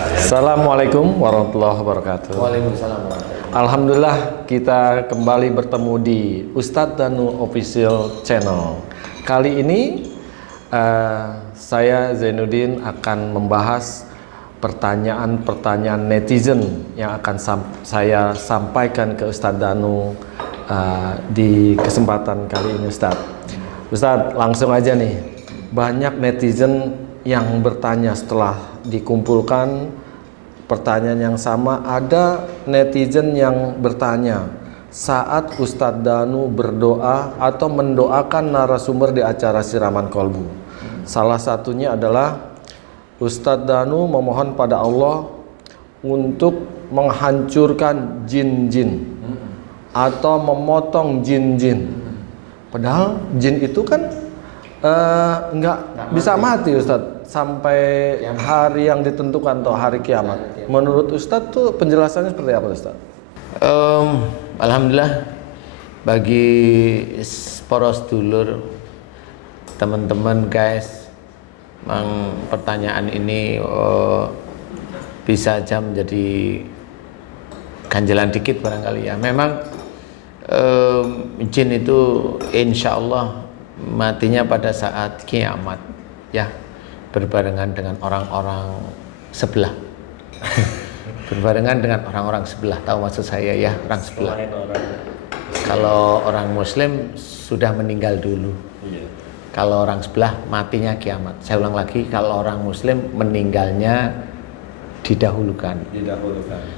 Assalamualaikum warahmatullahi wabarakatuh. Waalaikumsalam. Alhamdulillah kita kembali bertemu di Ustadz Danu Official Channel. Kali ini saya Zainuddin akan membahas pertanyaan-pertanyaan netizen yang akan saya sampaikan ke Ustadz Danu di kesempatan kali ini. Ustadz, langsung aja nih. Banyak netizen yang bertanya setelah dikumpulkan pertanyaan yang sama. Ada netizen yang bertanya saat Ustadz Danu berdoa atau mendoakan narasumber di acara Siraman Kolbu. Salah satunya adalah Ustadz Danu memohon pada Allah untuk menghancurkan jin-jin atau memotong jin-jin. Padahal jin itu kan nggak bisa mati Ustadz sampai hari yang ditentukan atau hari kiamat. Menurut Ustadz tuh penjelasannya seperti apa Ustadz? Alhamdulillah bagi poros dulur teman-teman guys, memang pertanyaan ini bisa aja menjadi ganjalan dikit barangkali ya. Memang jin itu insya Allah matinya pada saat kiamat ya, berbarengan dengan orang-orang sebelah. Berbarengan dengan orang-orang sebelah, tahu maksud saya ya, orang sebelah. Kalau orang muslim sudah meninggal dulu. Kalau orang sebelah matinya kiamat. Saya ulang lagi, kalau orang muslim meninggalnya didahulukan.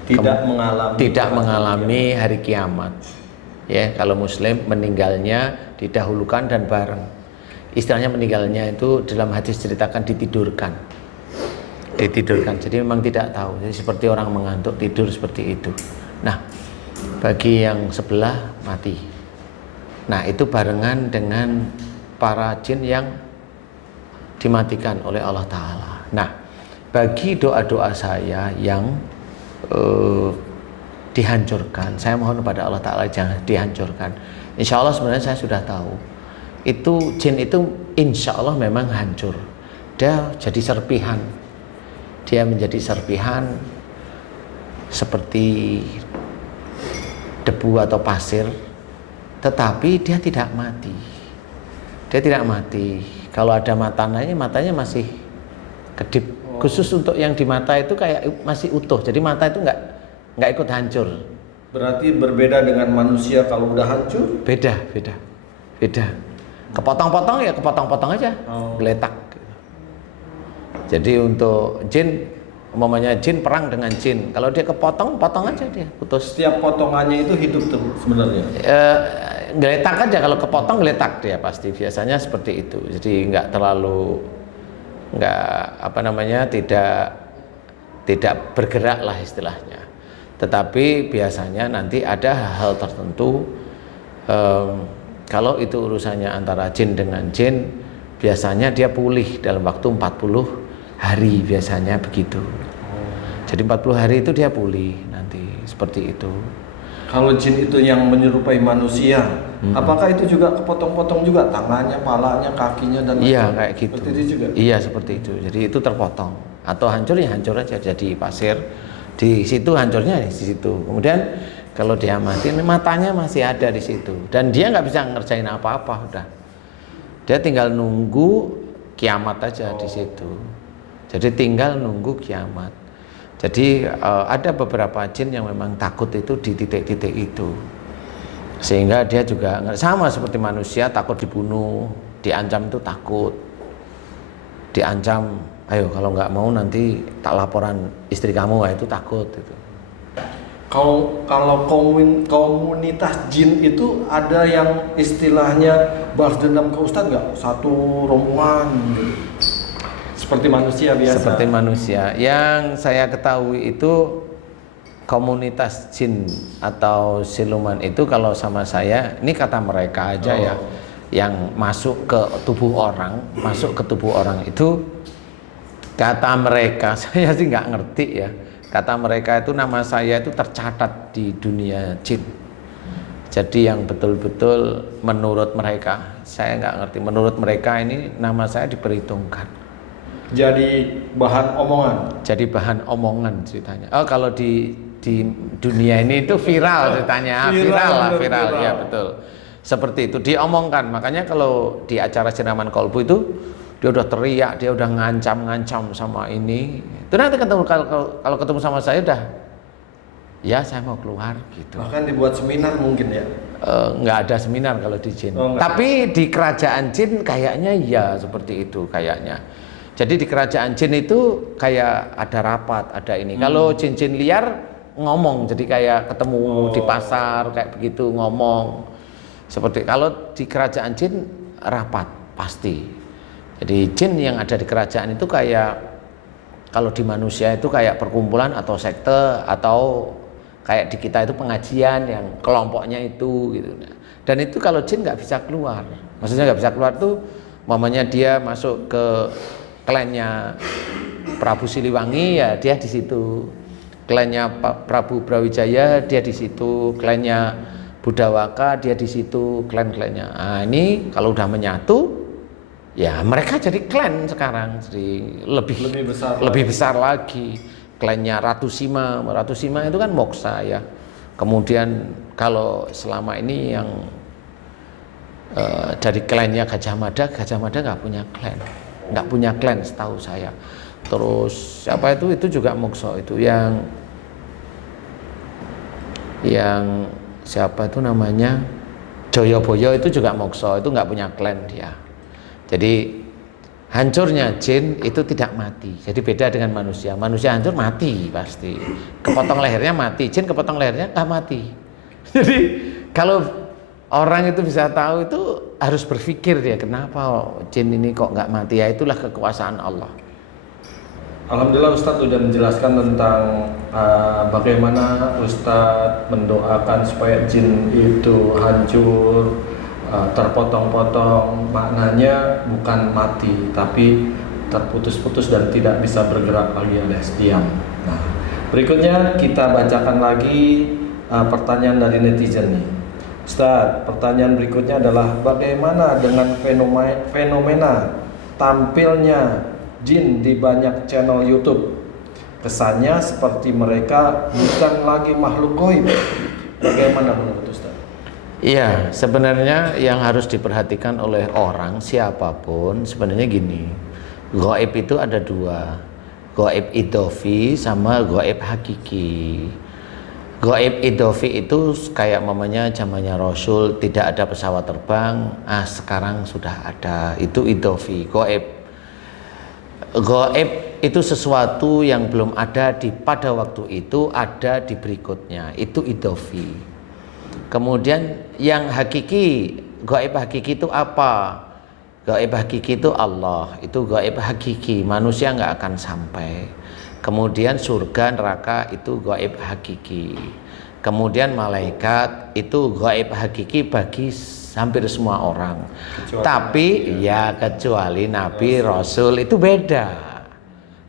Tidak mengalami hari kiamat. Ya, kalau muslim meninggalnya didahulukan dan bareng. Istilahnya meninggalnya itu dalam hadis ceritakan ditidurkan. Jadi memang tidak tahu. Jadi seperti orang mengantuk tidur seperti itu. Nah, bagi yang sebelah mati. Nah, itu barengan dengan para jin yang dimatikan oleh Allah Ta'ala. Nah, bagi doa-doa saya yang dihancurkan, saya mohon kepada Allah Ta'ala jangan dihancurkan. Insya Allah sebenarnya saya sudah tahu itu jin itu insya Allah memang hancur. Dia jadi serpihan. Dia menjadi serpihan seperti debu atau pasir, tetapi dia tidak mati. Dia tidak mati. Kalau ada matanya masih kedip. Khusus untuk yang di mata itu kayak masih utuh. Jadi mata itu nggak ikut hancur. Berarti berbeda dengan manusia kalau udah hancur? Beda. Kepotong-potong ya kepotong-potong aja, geletak. Jadi untuk jin, umpamanya jin perang dengan jin, kalau dia kepotong, potong aja dia, putus. Setiap potongannya itu hidup tuh sebenarnya? Geletak aja, kalau kepotong geletak dia pasti, biasanya seperti itu. Jadi tidak bergerak lah istilahnya. Tetapi biasanya nanti ada hal tertentu, kalau itu urusannya antara jin dengan jin, biasanya dia pulih dalam waktu 40 hari biasanya begitu. Jadi 40 hari itu dia pulih nanti seperti itu. Kalau jin itu yang menyerupai manusia, apakah itu juga kepotong-potong juga tangannya, palanya, kakinya dan iya kayak gitu. Seperti itu juga. Iya seperti itu. Jadi itu terpotong atau hancur ya hancur aja jadi pasir. Di situ hancurnya di situ. Kemudian kalau dia mati, matanya masih ada di situ dan dia nggak bisa ngerjain apa-apa udah. Dia tinggal nunggu kiamat aja di situ. Jadi tinggal nunggu kiamat. Jadi ada beberapa jin yang memang takut itu di titik-titik itu. Sehingga dia juga sama seperti manusia, takut dibunuh, diancam itu takut. Diancam, ayo kalau nggak mau nanti tak laporan istri kamu, itu takut itu. Kalau komunitas jin itu ada yang istilahnya balas dendam ke Ustadz nggak? Satu rombongan gitu. Seperti manusia biasa. Seperti manusia. Yang saya ketahui itu komunitas jin atau siluman itu kalau sama saya, ini kata mereka aja ya, yang masuk ke tubuh orang, itu kata mereka, saya sih nggak ngerti ya. Kata mereka itu nama saya itu tercatat di dunia jin. Jadi yang betul-betul menurut mereka, saya nggak ngerti. Menurut mereka ini nama saya diperhitungkan. jadi bahan omongan. Jadi bahan omongan ceritanya. Oh, kalau di dunia ini itu viral ceritanya. Viral, ya betul. Seperti itu diomongkan. Makanya kalau di acara siraman kolbu itu dia udah teriak, dia udah ngancam sama ini. Itu nanti ketemu kalau ketemu sama saya udah, ya saya mau keluar gitu. Bahkan dibuat seminar mungkin ya. Nggak ada seminar kalau di jin. Tapi di kerajaan jin kayaknya ya seperti itu kayaknya. Jadi di kerajaan jin itu kayak ada rapat, ada ini. Kalau jin-jin liar ngomong, jadi kayak ketemu di pasar kayak begitu ngomong. Seperti kalau di kerajaan jin rapat pasti. Jadi jin yang ada di kerajaan itu kayak kalau di manusia itu kayak perkumpulan atau sekte atau kayak di kita itu pengajian yang kelompoknya itu gitu. Dan itu kalau jin nggak bisa keluar. Maksudnya nggak bisa keluar tuh, mamanya dia masuk ke klannya Prabu Siliwangi ya dia di situ. Klannya Prabu Brawijaya dia di situ. Klannya Budawaka dia di situ. Klan-klannya. Nah, ini kalau udah menyatu, ya mereka jadi klan sekarang, jadi lebih besar lagi. Klannya Ratu Sima itu kan moksa ya. Kemudian kalau selama ini yang dari klannya Gajah Mada nggak punya klan setahu saya. Terus siapa itu juga moksa itu yang siapa itu namanya Joyoboyo itu juga moksa, itu nggak punya klan dia. Jadi hancurnya jin itu tidak mati. Jadi beda dengan manusia. Manusia hancur mati pasti. Kepotong lehernya mati. Jin kepotong lehernya nggak mati. Jadi kalau orang itu bisa tahu itu harus berpikir dia kenapa jin ini kok nggak mati. Ya itulah kekuasaan Allah. Alhamdulillah Ustadz sudah menjelaskan tentang bagaimana Ustadz mendoakan supaya jin itu hancur, terpotong-potong. Maknanya bukan mati tapi terputus-putus dan tidak bisa bergerak lagi alias diam. Nah, berikutnya kita bacakan lagi pertanyaan dari netizen nih. Ustadz, pertanyaan berikutnya adalah bagaimana dengan fenomena tampilnya jin di banyak channel YouTube? Kesannya seperti mereka bukan lagi makhluk gaib. Bagaimana menurut Ustaz? Iya, sebenarnya yang harus diperhatikan oleh orang siapapun sebenarnya gini. Gaib itu ada dua, gaib idofi sama gaib hakiki. Gaib idofi itu kayak mamanya zamannya Rasul tidak ada pesawat terbang, sekarang sudah ada. Itu idofi, gaib. Gaib itu sesuatu yang belum ada pada waktu itu, ada di berikutnya. Itu idofi. Kemudian yang hakiki, gaib hakiki itu apa? Gaib hakiki itu Allah. Itu gaib hakiki, manusia nggak akan sampai. Kemudian surga neraka itu gaib hakiki. Kemudian malaikat itu gaib hakiki bagi hampir semua orang. Kecuali Nabi, Rasul itu beda.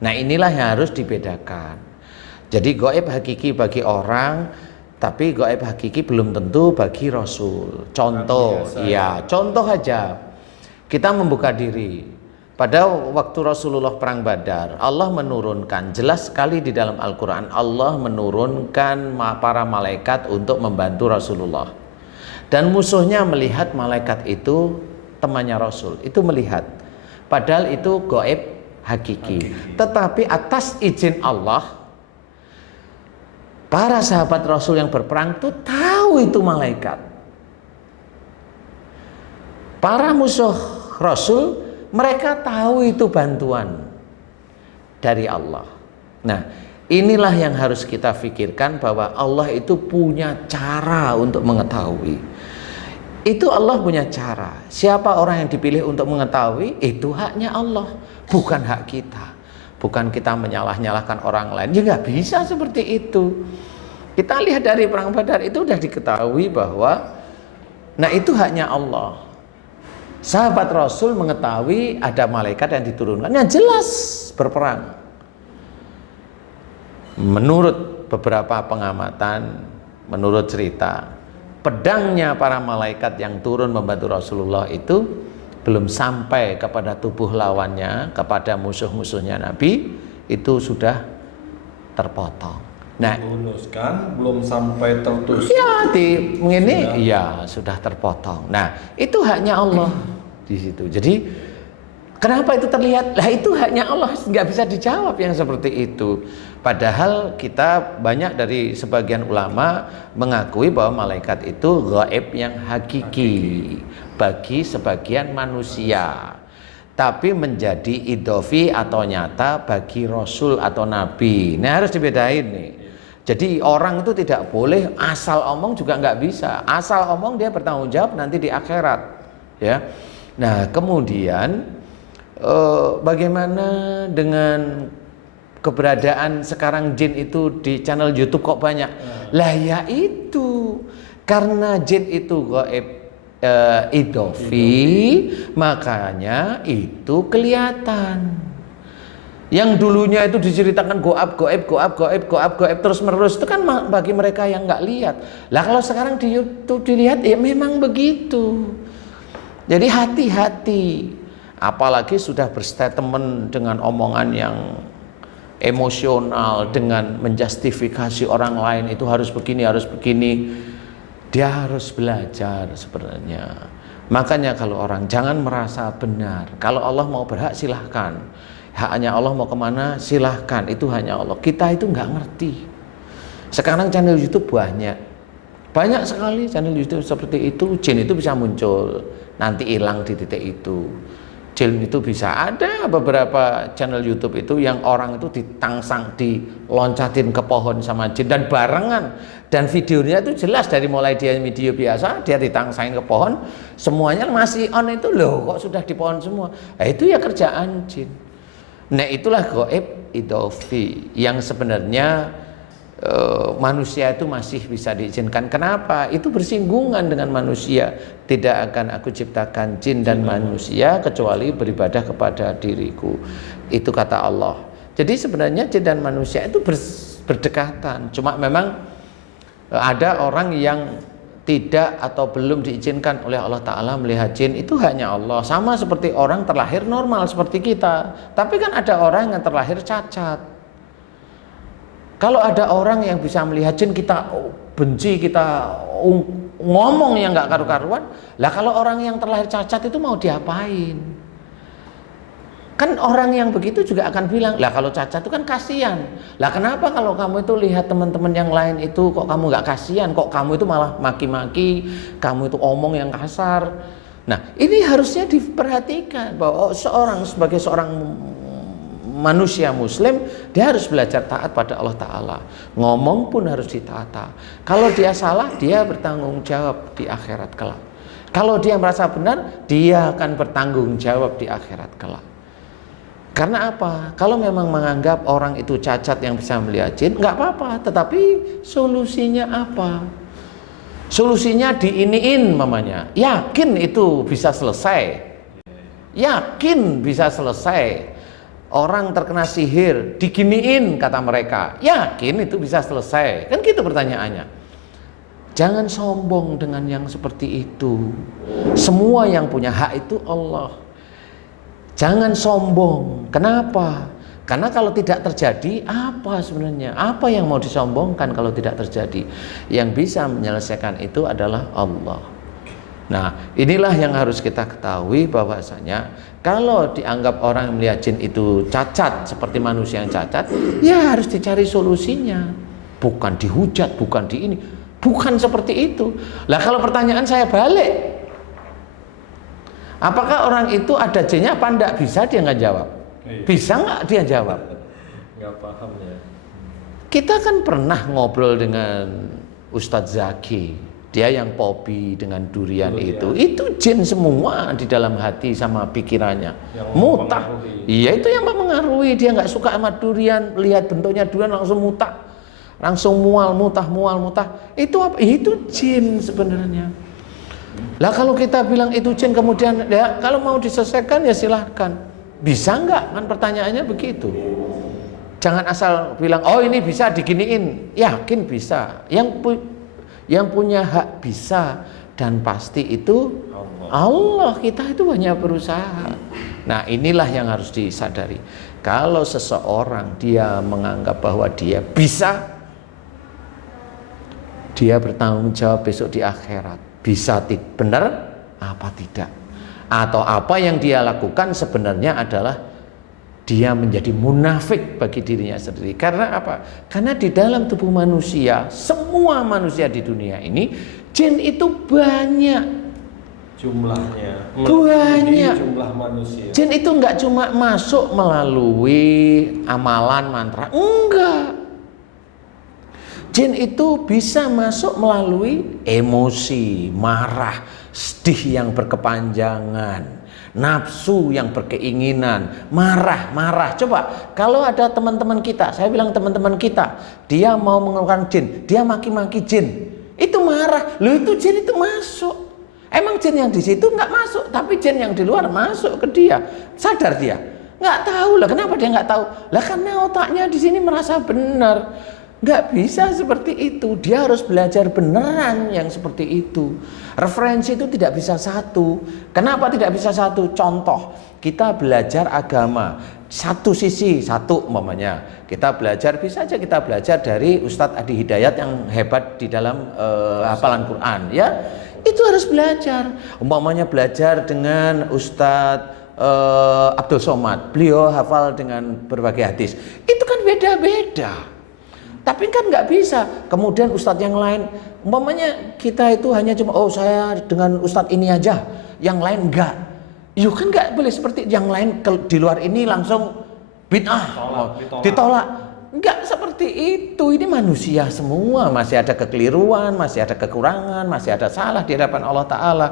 Nah, inilah yang harus dibedakan. Jadi gaib hakiki bagi orang, tapi gaib hakiki belum tentu bagi Rasul. Contoh aja. Kita membuka diri. Pada waktu Rasulullah perang Badar, Allah menurunkan, jelas sekali di dalam Al-Quran, Allah menurunkan para malaikat untuk membantu Rasulullah. Dan musuhnya melihat malaikat itu temannya Rasul, itu melihat. Padahal itu gaib hakiki. Tetapi atas izin Allah, para sahabat Rasul yang berperang itu tahu itu malaikat. Para musuh Rasul, mereka tahu itu bantuan dari Allah. Nah, inilah yang harus kita pikirkan bahwa Allah itu punya cara untuk mengetahui. Itu Allah punya cara. Siapa orang yang dipilih untuk mengetahui, itu haknya Allah, bukan hak kita. Bukan kita menyalah-nyalahkan orang lain. Ya nggak bisa seperti itu. Kita lihat dari perang Badar itu sudah diketahui bahwa, nah itu haknya Allah. Sahabat Rasul mengetahui ada malaikat yang diturunkan, yang jelas berperang. Menurut beberapa pengamatan, menurut cerita, pedangnya para malaikat yang turun membantu Rasulullah itu belum sampai kepada tubuh lawannya, kepada musuh-musuhnya Nabi, itu sudah terpotong. Nah, Meluluskan belum sampai tertusuk. ya di ini ya sudah terpotong. Nah, itu haknya Allah di situ. Jadi kenapa itu terlihat? Lah itu haknya Allah, nggak bisa dijawab yang seperti itu. Padahal kita banyak dari sebagian ulama mengakui bahwa malaikat itu gaib yang hakiki bagi sebagian manusia, tapi menjadi idofi atau nyata bagi Rasul atau Nabi. Nah harus dibedain nih. Jadi orang itu tidak boleh asal omong, juga nggak bisa. Asal omong dia bertanggung jawab nanti di akhirat, ya. Nah kemudian bagaimana dengan keberadaan sekarang jin itu di channel YouTube kok banyak? Lah ya itu karena jin itu gaib idofi, makanya itu kelihatan. Yang dulunya itu diceritakan goib terus menerus, itu kan bagi mereka yang nggak lihat. Lah kalau sekarang di YouTube dilihat, ya memang begitu. Jadi hati-hati. Apalagi sudah berstatement dengan omongan yang emosional, dengan menjustifikasi orang lain itu harus begini, harus begini. Dia harus belajar sebenarnya. Makanya kalau orang jangan merasa benar. Kalau Allah mau berhak silahkan. Haknya Allah mau kemana silahkan. Itu hanya Allah. Kita itu nggak ngerti. Sekarang channel YouTube banyak sekali channel YouTube seperti itu. Jin itu bisa muncul, nanti hilang di titik itu. Jin itu bisa ada beberapa channel YouTube itu yang orang itu ditangsang, diloncatin ke pohon sama jin dan barengan, dan videonya itu jelas dari mulai dia video biasa dia ditangsangin ke pohon, semuanya masih on itu, loh kok sudah di pohon semua. Nah, itu ya kerjaan jin. Nah itulah gaib idofi yang sebenarnya manusia itu masih bisa diizinkan. Kenapa? Itu bersinggungan dengan manusia. Tidak akan aku ciptakan jin dan manusia kecuali beribadah kepada diriku. Itu kata Allah. Jadi sebenarnya jin dan manusia itu berdekatan. Cuma memang ada orang yang tidak atau belum diizinkan oleh Allah Ta'ala melihat jin. Itu hanya Allah. Sama seperti orang terlahir normal seperti kita. Tapi kan ada orang yang terlahir cacat. Kalau ada orang yang bisa melihat jin, kita benci, kita ngomong yang nggak karu-karuan. Lah kalau orang yang terlahir cacat itu mau diapain? Kan orang yang begitu juga akan bilang, lah kalau cacat itu kan kasihan. Lah kenapa kalau kamu itu lihat teman-teman yang lain itu kok kamu nggak kasihan? Kok kamu itu malah maki-maki, kamu itu omong yang kasar. Nah ini harusnya diperhatikan bahwa sebagai seorang manusia muslim, dia harus belajar taat pada Allah Ta'ala. Ngomong pun harus ditata. Kalau dia salah, dia bertanggung jawab di akhirat kelak. Kalau dia merasa benar, dia akan bertanggung jawab di akhirat kelak. Karena apa? Kalau memang menganggap orang itu cacat yang bisa melihat jin, nggak apa-apa. Tetapi solusinya apa? Solusinya diiniin mamanya. Yakin itu bisa selesai. Yakin bisa selesai. Orang terkena sihir, diginiin kata mereka, yakin itu bisa selesai? Kan gitu pertanyaannya. Jangan sombong dengan yang seperti itu. Semua yang punya hak itu Allah. Jangan sombong. Kenapa? Karena kalau tidak terjadi, apa sebenarnya? Apa yang mau disombongkan kalau tidak terjadi? Yang bisa menyelesaikan itu adalah Allah. Nah, inilah yang harus kita ketahui bahwasanya kalau dianggap orang yang melihat jin itu cacat seperti manusia yang cacat, ya harus dicari solusinya. Bukan dihujat, bukan di ini, bukan seperti itu. Lah kalau pertanyaan saya balik, apakah orang itu ada jinnya apa enggak? Bisa dia nggak jawab? Bisa nggak dia jawab? Nggak paham ya. Kita kan pernah ngobrol dengan Ustadz Zaki. Dia yang pobi dengan durian itu jin semua di dalam hati sama pikirannya. Yang mutah. Iya itu yang mempengaruhi. Dia nggak suka sama durian, lihat bentuknya durian langsung mutah, langsung mual mutah. Itu apa? Itu jin sebenarnya. Lah kalau kita bilang itu jin kemudian ya kalau mau diselesaikan ya silahkan. Bisa nggak? Kan pertanyaannya begitu. Jangan asal bilang oh ini bisa diginiin. Yakin bisa. Yang punya hak bisa dan pasti itu Allah. Kita itu banyak berusaha. Nah, inilah yang harus disadari. Kalau seseorang dia menganggap bahwa dia bisa, dia bertanggung jawab besok di akhirat. Bisa benar apa tidak? Atau apa yang dia lakukan sebenarnya adalah dia menjadi munafik bagi dirinya sendiri. Karena apa? Karena di dalam tubuh manusia, semua manusia di dunia ini, jin itu banyak. Jumlahnya Banyak. jumlah manusia. Jin itu nggak cuma masuk melalui amalan mantra, enggak. Jin itu bisa masuk melalui emosi, marah, sedih yang berkepanjangan, nafsu yang berkeinginan, marah. Coba kalau ada teman-teman kita, saya bilang teman-teman kita, dia mau mengeluarkan jin, dia maki-maki jin, itu marah, loh itu jin itu masuk. Emang jin yang di situ nggak masuk, tapi jin yang di luar masuk ke dia. Sadar dia? Nggak tahu lah. Kenapa dia nggak tahu? Lah karena otaknya di sini merasa benar. Nggak bisa seperti itu. Dia harus belajar beneran yang seperti itu. Referensi itu tidak bisa satu. Kenapa tidak bisa satu? Contoh, kita belajar agama. Satu sisi, satu umpamanya. Kita belajar, bisa aja kita belajar dari Ustadz Adi Hidayat yang hebat di dalam hafalan Quran, ya. Itu harus belajar. Umpamanya belajar dengan Ustadz Abdul Somad, beliau hafal dengan berbagai hadis. Itu kan beda-beda. Tapi kan nggak bisa. Kemudian Ustadz yang lain, umpamanya kita itu hanya cuma, oh saya dengan Ustadz ini aja, yang lain enggak. Yuk kan nggak boleh seperti yang lain di luar ini langsung bid'ah, ditolak. Enggak seperti itu. Ini manusia semua, masih ada kekeliruan, masih ada kekurangan, masih ada salah di hadapan Allah Ta'ala.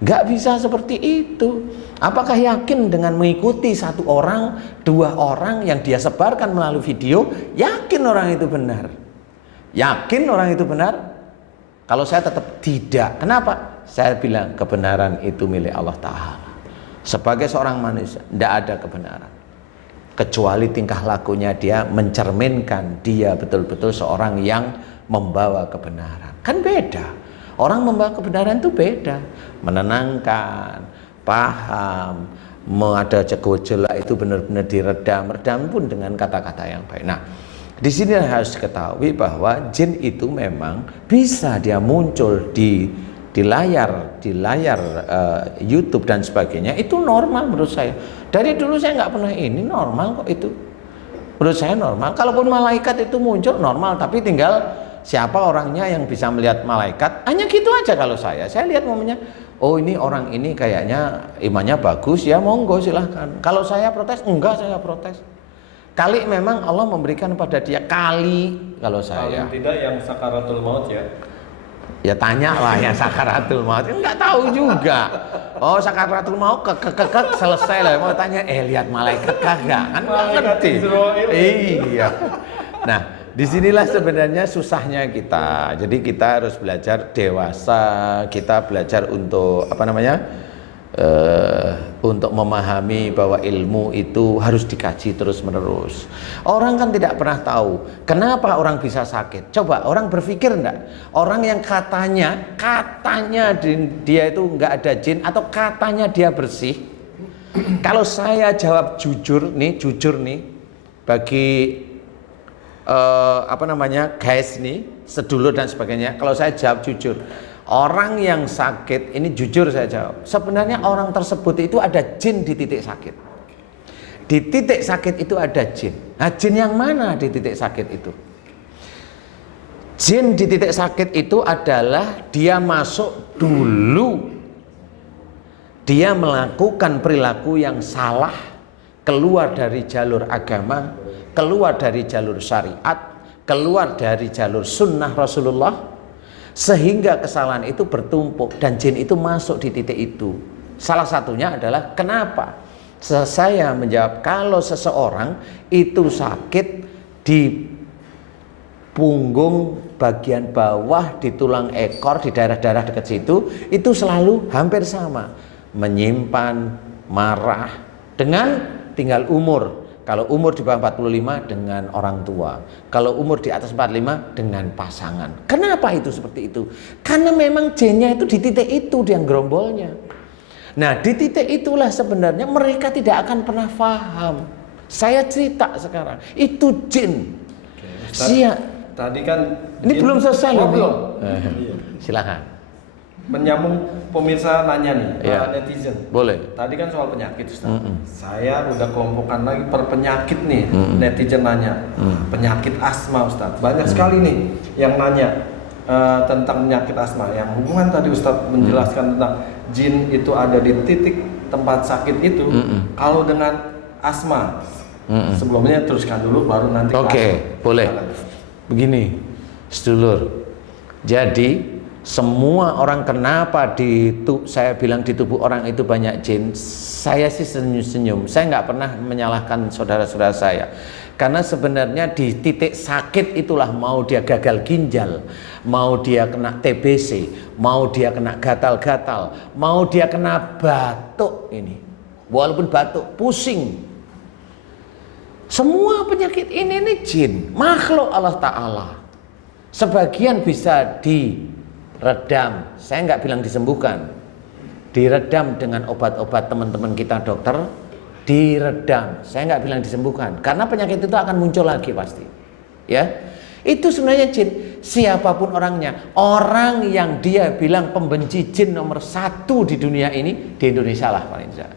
Enggak bisa seperti itu. Apakah yakin dengan mengikuti satu orang, dua orang yang dia sebarkan melalui video, yakin orang itu benar? Yakin orang itu benar? Kalau saya tetap tidak. Kenapa? Saya bilang kebenaran itu milik Allah Ta'ala. Sebagai seorang manusia, tidak ada kebenaran kecuali tingkah lakunya dia mencerminkan dia betul-betul seorang yang membawa kebenaran. Kan beda. Orang membawa kebenaran itu beda. Menenangkan, paham, ada gejolak itu benar-benar redam pun dengan kata-kata yang baik. Nah, di sini harus diketahui bahwa jin itu memang bisa dia muncul di layar YouTube dan sebagainya. Itu normal menurut saya. Dari dulu saya nggak pernah ini, normal kok itu. Menurut saya normal. Kalaupun malaikat itu muncul normal, tapi tinggal siapa orangnya yang bisa melihat malaikat. Hanya gitu aja kalau saya lihat momennya, oh ini orang ini kayaknya imannya bagus ya, monggo silahkan. Kalau saya protes, enggak saya protes. Kali memang Allah memberikan pada dia, kali kalau saya. Paling tidak yang sakaratul maut ya. Ya tanya lah yang sakaratul maut, enggak tahu juga. Oh sakaratul maut selesai lah, mau tanya lihat malaikat kagak, kan nggak ngerti. Iya. Nah disinilah sebenarnya susahnya kita. Jadi kita harus belajar dewasa, kita belajar untuk untuk memahami bahwa ilmu itu harus dikaji terus menerus. Orang kan tidak pernah tahu kenapa orang bisa sakit. Coba orang berpikir enggak? Orang yang katanya dia itu enggak ada jin atau katanya dia bersih. Kalau saya jawab jujur nih bagi guys nih, sedulur dan sebagainya. Kalau saya jawab jujur, orang yang sakit, ini jujur saya jawab, sebenarnya orang tersebut itu ada jin di titik sakit. Di titik sakit itu ada jin. Nah jin yang mana di titik sakit itu? Jin di titik sakit itu adalah dia masuk dulu, dia melakukan perilaku yang salah, keluar dari jalur agama, keluar dari jalur syariat, keluar dari jalur sunnah Rasulullah, sehingga kesalahan itu bertumpuk dan jin itu masuk di titik itu. Salah satunya adalah kenapa saya menjawab kalau seseorang itu sakit di punggung bagian bawah, di tulang ekor, di daerah-daerah dekat situ, itu selalu hampir sama, menyimpan marah dengan tinggal umur. Kalau umur di bawah 45 dengan orang tua. Kalau umur di atas 45 dengan pasangan. Kenapa itu seperti itu? Karena memang gennya itu di titik itu, di yang gerombolnya. Nah, di titik itulah sebenarnya mereka tidak akan pernah paham. Saya cerita sekarang, itu jin. Tadi kan Ini belum selesai loh. belum. Silakan. Menyambung pemirsa nanya nih, Iya. netizen. Boleh. Tadi kan soal penyakit, Ustaz. Saya udah kelompokkan lagi per penyakit nih. Netizen nanya, penyakit asma, Ustaz. Banyak sekali nih yang nanya tentang penyakit asma. Yang hubungan tadi Ustaz menjelaskan tentang jin itu ada di titik tempat sakit itu. Kalau dengan asma, sebelumnya teruskan dulu baru nanti. Oke, boleh. Begini, sedulur. Jadi semua orang kenapa saya bilang di tubuh orang itu banyak jin, saya sih senyum-senyum. Saya nggak pernah menyalahkan saudara-saudara saya. Karena sebenarnya di titik sakit itulah, mau dia gagal ginjal, mau dia kena TBC, mau dia kena gatal-gatal, mau dia kena batuk ini. Walaupun batuk, pusing. Semua penyakit ini jin, makhluk Allah Ta'ala. Sebagian bisa diredam, saya nggak bilang disembuhkan, diredam dengan obat-obat teman-teman kita dokter, diredam, saya nggak bilang disembuhkan, karena penyakit itu akan muncul lagi pasti, ya. Itu sebenarnya jin, siapapun orangnya, orang yang dia bilang pembenci jin nomor 1 di dunia ini, di Indonesia lah paling tidak.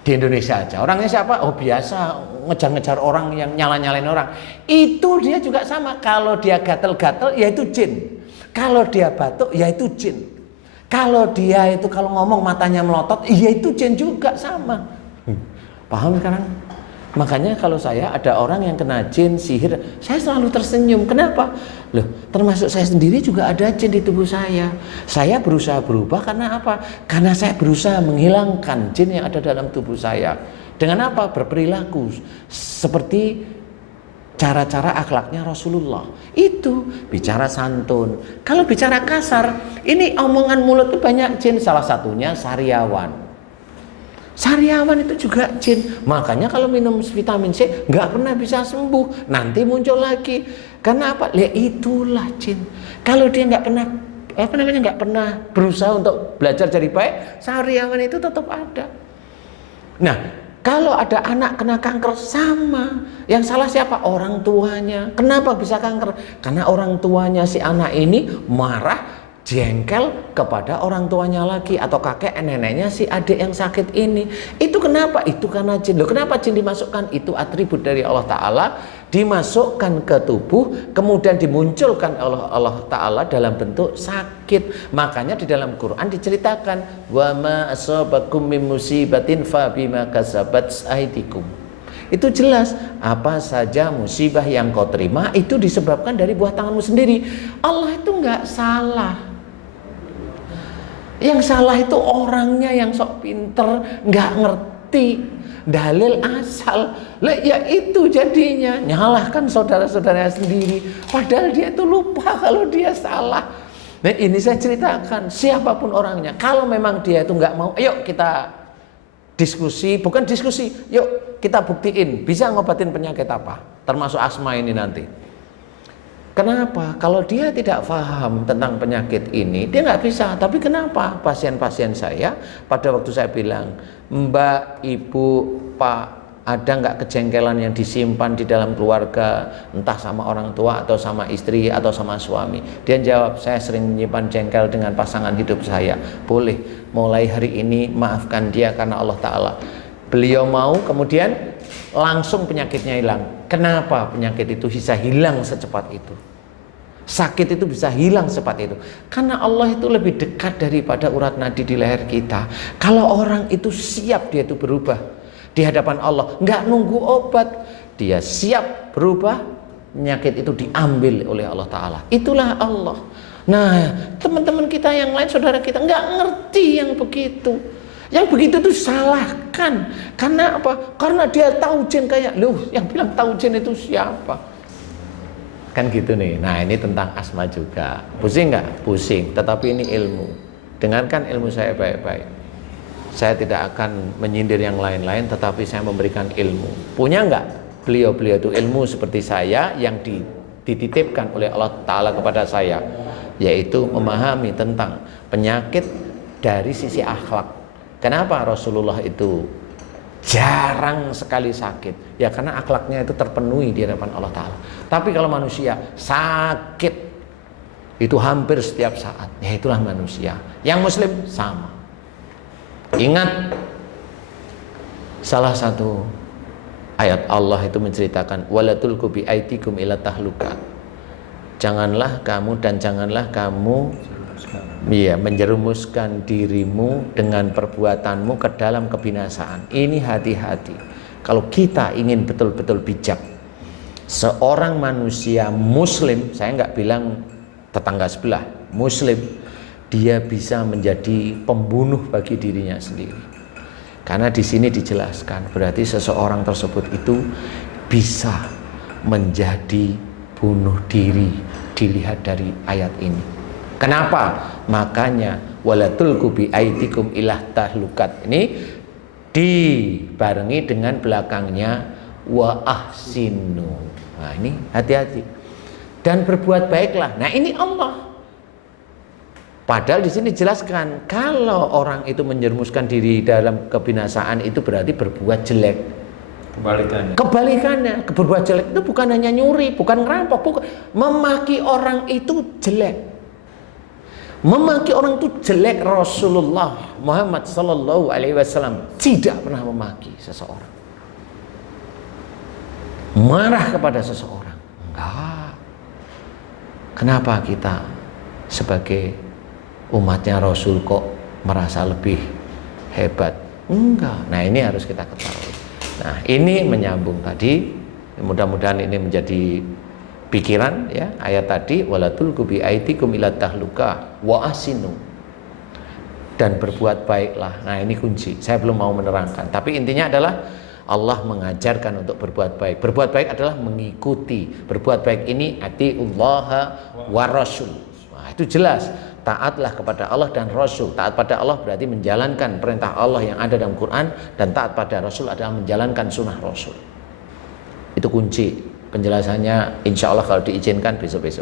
Di Indonesia aja. Orangnya siapa? Oh biasa ngejar-ngejar orang yang nyala-nyalain orang. Itu dia juga sama. Kalau dia gatel-gatel, ya itu jin. Kalau dia batuk, ya itu jin. Kalau dia itu kalau ngomong matanya melotot, ya itu jin juga sama. Paham sekarang? Makanya kalau saya ada orang yang kena jin, sihir, saya selalu tersenyum. Kenapa? Loh, termasuk saya sendiri juga ada jin di tubuh saya. Saya berusaha berubah karena apa? Karena saya berusaha menghilangkan jin yang ada dalam tubuh saya. Dengan apa? Berperilaku seperti cara-cara akhlaknya Rasulullah. Itu bicara santun. Kalau bicara kasar, ini omongan mulut itu banyak jin. Salah satunya sariawan. Sariawan itu juga jin. Makanya kalau minum vitamin C nggak pernah bisa sembuh. Nanti muncul lagi. Karena apa? Ya itulah jin. Kalau dia nggak pernah berusaha untuk belajar jadi baik, sariawan itu tetap ada. Nah, kalau ada anak kena kanker sama. Yang salah siapa? Orang tuanya. Kenapa bisa kanker? Karena orang tuanya si anak ini marah, jengkel kepada orang tuanya lagi, atau kakek neneknya si adik yang sakit ini. Itu kenapa? Itu karena jin. Loh, kenapa jin dimasukkan? Itu atribut dari Allah Ta'ala, dimasukkan ke tubuh, kemudian dimunculkan oleh Allah Ta'ala dalam bentuk sakit. Makanya di dalam Quran diceritakan, wa ma asabakum min musibatin fa bima kasabat aydikum. Itu jelas, apa saja musibah yang kau terima itu disebabkan dari buah tanganmu sendiri. Allah itu nggak salah. Yang salah itu orangnya yang sok pinter, nggak ngerti dalil asal. Lah ya itu jadinya nyalahkan saudara-saudaranya sendiri, padahal dia itu lupa kalau dia salah. Nah ini saya ceritakan, siapapun orangnya, kalau memang dia itu nggak mau, ayo kita diskusi, bukan diskusi, yuk kita buktiin bisa ngobatin penyakit apa, termasuk asma ini nanti. Kenapa? Kalau dia tidak paham tentang penyakit ini, dia nggak bisa. Tapi kenapa? Pasien-pasien saya, pada waktu saya bilang, Mbak, Ibu, Pak, ada nggak kejengkelan yang disimpan di dalam keluarga, entah sama orang tua atau sama istri atau sama suami? Dia jawab, saya sering menyimpan jengkel dengan pasangan hidup saya. Boleh, mulai hari ini maafkan dia karena Allah Ta'ala. Beliau mau, kemudian langsung penyakitnya hilang. Kenapa penyakit itu bisa hilang secepat itu? Sakit itu bisa hilang secepat itu. Karena Allah itu lebih dekat daripada urat nadi di leher kita. Kalau orang itu siap, dia itu berubah di hadapan Allah, nggak nunggu obat, dia siap berubah, penyakit itu diambil oleh Allah Ta'ala. Itulah Allah. Nah, teman-teman kita yang lain, saudara kita nggak ngerti yang begitu. Yang begitu itu salahkan. Karena apa? Karena dia tahu jin kayak, loh, yang bilang tahu jin itu siapa? Kan gitu nih. Nah ini tentang asma juga. Pusing nggak? Pusing. Tetapi ini ilmu. Dengarkan ilmu saya baik-baik. Saya tidak akan menyindir yang lain-lain, tetapi saya memberikan ilmu. Punya enggak beliau-beliau itu ilmu seperti saya yang dititipkan oleh Allah Ta'ala kepada saya, yaitu memahami tentang penyakit dari sisi akhlak. Kenapa Rasulullah itu jarang sekali sakit? Ya karena akhlaknya itu terpenuhi di hadapan Allah Ta'ala. Tapi kalau manusia sakit itu hampir setiap saat, ya itulah manusia. Yang muslim sama. Ingat salah satu ayat Allah itu menceritakan wala tulqu bi aitikum ila tahluka. Janganlah kamu menjerumuskan dirimu dengan perbuatanmu ke dalam kebinasaan. Ini hati-hati. Kalau kita ingin betul-betul bijak, seorang manusia muslim, saya nggak bilang tetangga sebelah, muslim, dia bisa menjadi pembunuh bagi dirinya sendiri. Karena di sini dijelaskan, berarti seseorang tersebut itu bisa menjadi bunuh diri, dilihat dari ayat ini. Kenapa? Makanya wala tulqu bi aitikum ilah tahlukat ini dibarengi dengan belakangnya wa ahsinu. Nah, ini hati-hati. Dan berbuat baiklah. Nah, ini Allah. Padahal di sini dijelaskan kalau orang itu menjerumuskan diri dalam kebinasaan itu berarti berbuat jelek. Kebalikannya, berbuat jelek itu bukan hanya nyuri, bukan ngerampok, bukan. Memaki orang itu jelek. Memaki orang itu jelek. Rasulullah Muhammad Sallallahu Alaihi Wasallam tidak pernah memaki seseorang, marah kepada seseorang. Enggak. Kenapa kita sebagai umatnya Rasul kok merasa lebih hebat? Enggak. Nah, ini harus kita ketahui. Nah, ini menyambung tadi. Mudah-mudahan ini menjadi pikiran ya. Ayat tadi wala tulqu bi aitikum ila tahluka wa asinu. Dan berbuat baiklah. Nah, ini kunci. Saya belum mau menerangkan. Tapi intinya adalah Allah mengajarkan untuk berbuat baik. Berbuat baik adalah mengikuti. Berbuat baik ini atiullaha wa rasul. Nah, itu jelas. Taatlah kepada Allah dan Rasul. Taat pada Allah berarti menjalankan perintah Allah yang ada dalam Quran, dan taat pada Rasul adalah menjalankan sunnah Rasul. Itu kunci penjelasannya, insya Allah kalau diizinkan besok-besok.